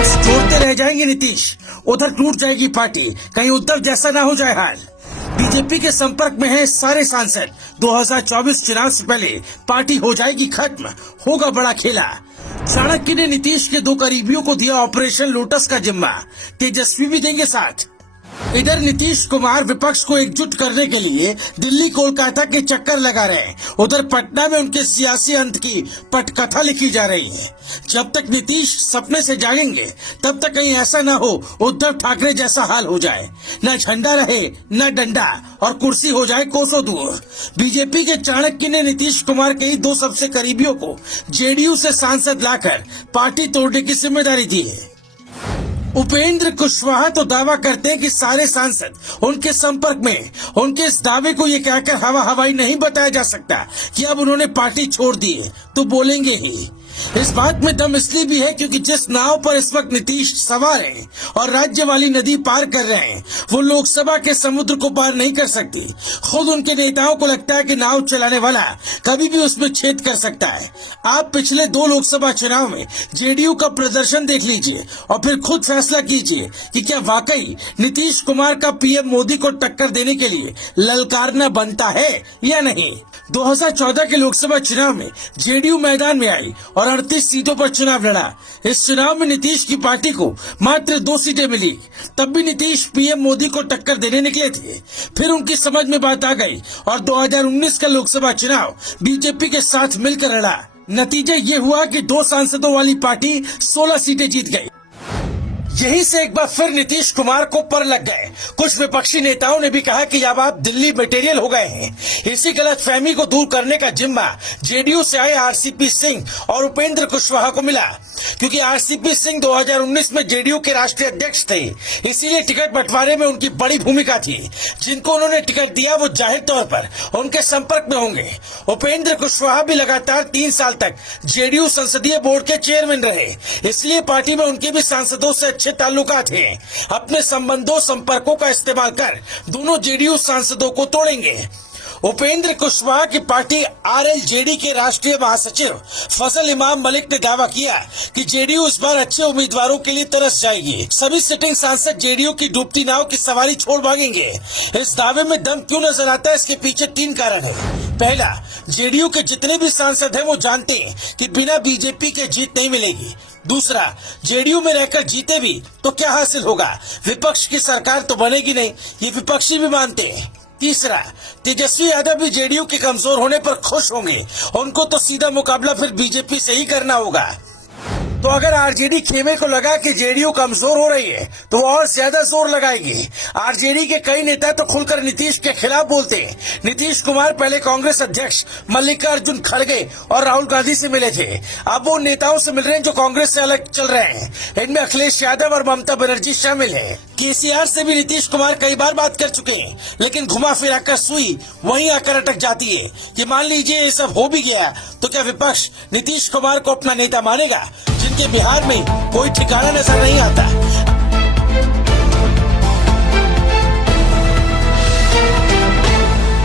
विपक्ष जोड़ते रह जाएंगे नीतीश, उधर टूट जाएगी पार्टी, कहीं उद्धव जैसा ना हो जाए हाल। बीजेपी के संपर्क में है सारे सांसद। 2024 चुनाव से पहले पार्टी हो जाएगी खत्म, होगा बड़ा खेला। चाणक्य ने नीतीश के दो करीबियों को दिया ऑपरेशन लोटस का जिम्मा, तेजस्वी भी देंगे साथ। इधर नीतीश कुमार विपक्ष को एकजुट करने के लिए दिल्ली कोलकाता के चक्कर लगा रहे हैं, उधर पटना में उनके सियासी अंत की पटकथा लिखी जा रही है। जब तक नीतीश सपने से जागेंगे तब तक कहीं ऐसा न हो उद्धव ठाकरे जैसा हाल हो जाए, न झंडा रहे न डंडा और कुर्सी हो जाए कोसों दूर। बीजेपी के चाणक्य ने नीतीश कुमार के ही दो सबसे करीबियों को जेडीयू से सांसद लाकर पार्टी तोड़ने की जिम्मेदारी दी है। उपेंद्र कुशवाहा तो दावा करते हैं कि सारे सांसद उनके संपर्क में। उनके इस दावे को ये कहकर हवा हवाई नहीं बताया जा सकता कि अब उन्होंने पार्टी छोड़ दी है, तो बोलेंगे ही। इस बात में दम इसलिए भी है क्योंकि जिस नाव पर इस वक्त नीतीश सवार हैं और राज्य वाली नदी पार कर रहे हैं, वो लोकसभा के समुद्र को पार नहीं कर सकती। खुद उनके नेताओं को लगता है कि नाव चलाने वाला कभी भी उसमें छेद कर सकता है। आप पिछले 2 लोकसभा चुनाव में जेडीयू का प्रदर्शन देख लीजिए और फिर खुद फैसला कीजिए कि क्या वाकई नीतीश कुमार का पीएम मोदी को टक्कर देने के लिए ललकारना बनता है या नहीं। 2014 के लोकसभा चुनाव में जेडीयू मैदान में आई और 38 सीटों पर चुनाव लड़ा। इस चुनाव में नीतीश की पार्टी को मात्र 2 सीटें मिली। तब भी नीतीश पीएम मोदी को टक्कर देने निकले थे। फिर उनकी समझ में बात आ गई और 2019 का लोकसभा चुनाव बीजेपी के साथ मिलकर लड़ा। नतीजा ये हुआ कि 2 सांसदों वाली पार्टी 16 सीटें जीत गई। यहीं से एक बार फिर नीतीश कुमार को पर लग गए। कुछ विपक्षी नेताओं ने भी कहा कि अब आप दिल्ली मटेरियल हो गए हैं। इसी गलतफहमी को दूर करने का जिम्मा जेडीयू से आए आरसीपी सिंह और उपेंद्र कुशवाहा को मिला, क्योंकि आरसीपी सिंह 2019 में जेडीयू के राष्ट्रीय अध्यक्ष थे, इसीलिए टिकट बंटवारे में उनकी बड़ी भूमिका थी। जिनको उन्होंने टिकट दिया वो जाहिर तौर पर उनके संपर्क में होंगे। उपेंद्र कुशवाहा भी लगातार 3 साल तक जेडीयू संसदीय बोर्ड के चेयरमैन रहे, इसलिए पार्टी में उनके भी सांसदों से अच्छे ताल्लुकात हैं। अपने संबंधों संपर्कों का इस्तेमाल कर दोनों जेडीयू सांसदों को तोड़ेंगे। उपेंद्र कुशवाहा की पार्टी आरएलजेडी के राष्ट्रीय महासचिव फजल इमाम मलिक ने दावा किया कि जेडीयू इस बार अच्छे उम्मीदवारों के लिए तरस जाएगी। सभी सिटिंग सांसद जेडीयू की डूबती नाव की सवारी छोड़ भागेंगे। इस दावे में दम क्यों नजर आता है, इसके पीछे 3 कारण है। पहला, जेडीयू के जितने भी सांसद हैं वो जानते हैं कि बिना बीजेपी के जीत नहीं मिलेगी। दूसरा, जेडीयू में रहकर जीते भी तो क्या हासिल होगा, विपक्ष की सरकार तो बनेगी नहीं, ये विपक्षी भी मानते हैं। तीसरा, तेजस्वी यादव भी जेडीयू के कमजोर होने पर खुश होंगे, उनको तो सीधा मुकाबला फिर बीजेपी से ही करना होगा। तो अगर आरजेडी खेमे को लगा कि जेडीयू कमजोर हो रही है तो वो और ज्यादा जोर लगाएगी। आरजेडी के कई नेता तो खुलकर नीतीश के खिलाफ बोलते हैं। नीतीश कुमार पहले कांग्रेस अध्यक्ष मल्लिकार्जुन खड़गे और राहुल गांधी से मिले थे, अब वो नेताओं से मिल रहे हैं जो कांग्रेस से अलग चल रहे हैं। इनमें अखिलेश यादव और ममता बनर्जी शामिल है। केसीआर से भी नीतीश कुमार कई बार बात कर चुके हैं, लेकिन घुमा फिरा कर सुई वहीं आकर अटक जाती है कि मान लीजिए ये सब हो भी गया तो क्या विपक्ष नीतीश कुमार को अपना नेता मानेगा, जिनके बिहार में कोई ठिकाना नजर नहीं आता।